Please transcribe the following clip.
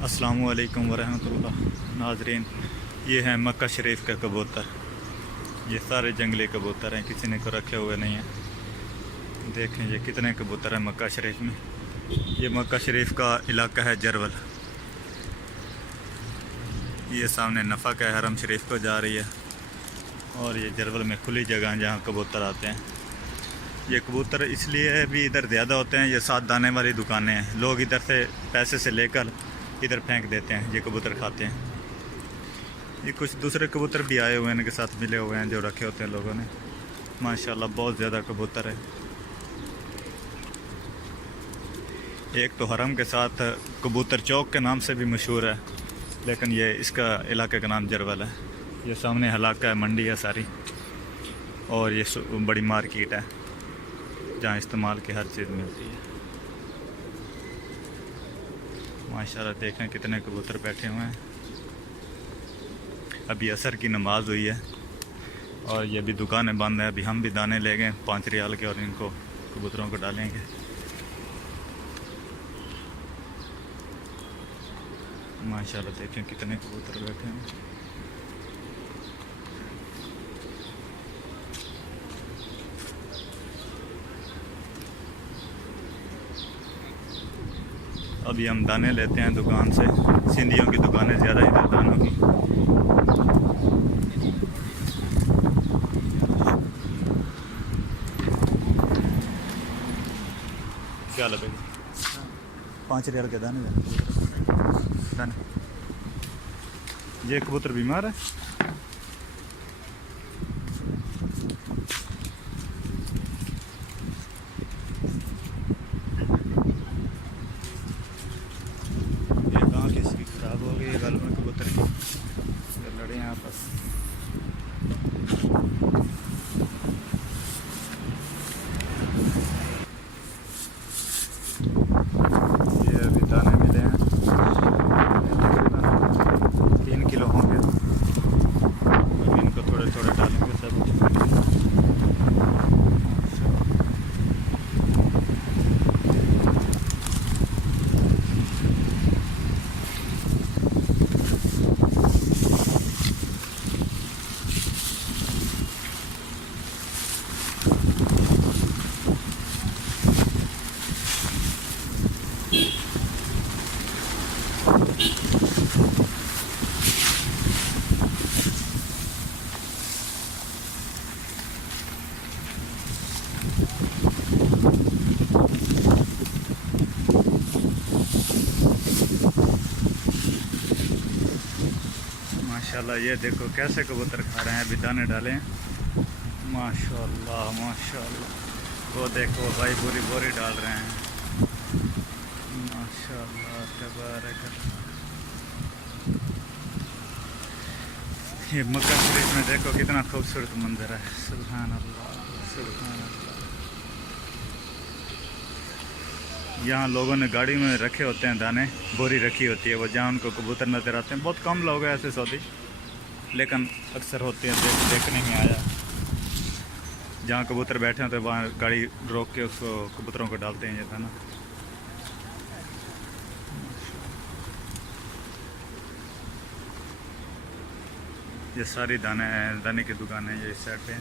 अस्सलामु अलैकुम वरहमतुल्लाह। नाजरीन, ये है मक्का शरीफ का कबूतर। ये सारे जंगली कबूतर हैं, किसी ने को रखे हुए नहीं हैं। देखें ये कितने कबूतर हैं मक्का शरीफ में। ये मक्का शरीफ का इलाका है जरवल। ये सामने नफ़ा का हरम शरीफ को जा रही है और ये जरवल में खुली जगह जहाँ कबूतर आते हैं। ये कबूतर इसलिए भी इधर ज़्यादा होते हैं, ये साथ दाने वाली दुकानें हैं। लोग इधर से पैसे से लेकर इधर फेंक देते हैं, ये कबूतर खाते हैं। ये कुछ दूसरे कबूतर भी आए हुए हैं, इनके साथ मिले हुए हैं जो रखे होते हैं लोगों ने। माशाल्लाह बहुत ज़्यादा कबूतर है। एक तो हरम के साथ कबूतर चौक के नाम से भी मशहूर है, लेकिन ये इसका इलाके का नाम जरवल है। ये सामने इलाका है, मंडी है सारी, और ये बड़ी मार्केट है जहाँ इस्तेमाल की हर चीज़ मिलती है। माशाल्लाह देखें कितने कबूतर बैठे हुए हैं। अभी असर की नमाज हुई है और ये भी दुकानें बंद है। अभी हम भी दाने ले गए 5 रियाल के और इनको कबूतरों को डालेंगे। माशाल्लाह देखें कितने कबूतर बैठे हैं। अभी हम दाने लेते हैं दुकान से। सिंधियों की दुकानें ज़्यादा इधर दानों की। क्या लगेगा? 5 रियाल के दाने दाने। ये कबूतर बीमार है। इसकी खराब हो गई गल में कबूतर की, लड़े हैं आपस। ये अभी दाने मिले हैं, 3 किलो होंगे। अभी इनको थोड़े थोड़े डालेंगे सब। माशाल्लाह ये देखो कैसे कबूतर खा रहे हैं। अभी दाने डाले हैं। माशाल्लाह माशाल्लाह, वो देखो भाई पूरी बोरी डाल रहे हैं। माशाल्लाह तबारक। ये मक्का शरीफ में देखो कितना खूबसूरत मंजर है। सुभान अल्लाह सुभान अल्लाह। यहाँ लोगों ने गाड़ी में रखे होते हैं दाने, बोरी रखी होती है, वो जहाँ उनको कबूतर नज़र आते हैं। बहुत कम लोग हैं ऐसे सऊदी, लेकिन अक्सर होते हैं। देखने में आया जहाँ कबूतर बैठे हैं तो वहाँ गाड़ी रोक के उसको कबूतरों को डालते हैं ये दाना। ये सारी दाने की दुकान है ये इस साइड पे।